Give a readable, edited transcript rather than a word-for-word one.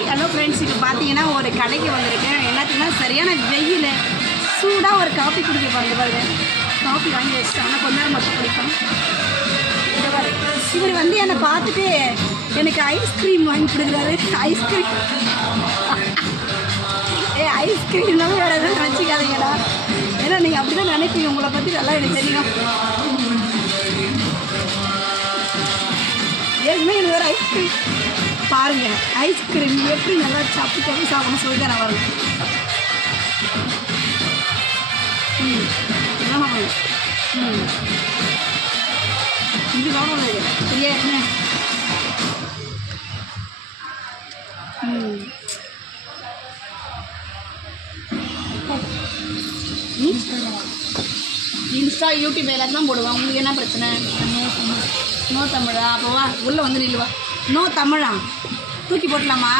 Hi hello friends, இப்போ பார்த்தீங்கன்னா ஒரு கடைக்கு வந்திருக்கேன். என்னத்துக்குன்னா சரியான வெயில், சூடாக ஒரு காஃபி குடிக்க பாருங்க. காஃபி வாங்கி வச்சுட்டு ஆனால் கொஞ்ச நேரம் மட்டும் குடிப்பேன். இவர் வந்து என்னை பார்த்துட்டு எனக்கு ஐஸ்கிரீம் வாங்கி கொடுக்குறாரு. ஐஸ்கிரீம் ஐஸ்கிரீம்னாலும் வேறு எதுவும் நினச்சிக்காதீங்கடா. ஏன்னா நீங்கள் அப்படி தான் நினைப்பீங்க. உங்களை பற்றி நல்லா எனக்கு தெரியும். ஏற்கனவே எனக்கு வேறு ஐஸ்கிரீம் பாருங்கள். ஐஸ்கிரீம் எப்படி நல்லா சாப்பிட்டு சாப்பிடணும் சொல்லி தான் நான் வரேன். இது காணும் சரியா என்ன? இன்ஸ்டா யூடியூப் எல்லாத்தையும் போடுவேன். உங்களுக்கு என்ன பிரச்சனை? நோ தமிழா? அப்போவா உள்ளே வந்து நில்லுவா. நோ தமிழா தூக்கி போட்டலாமா?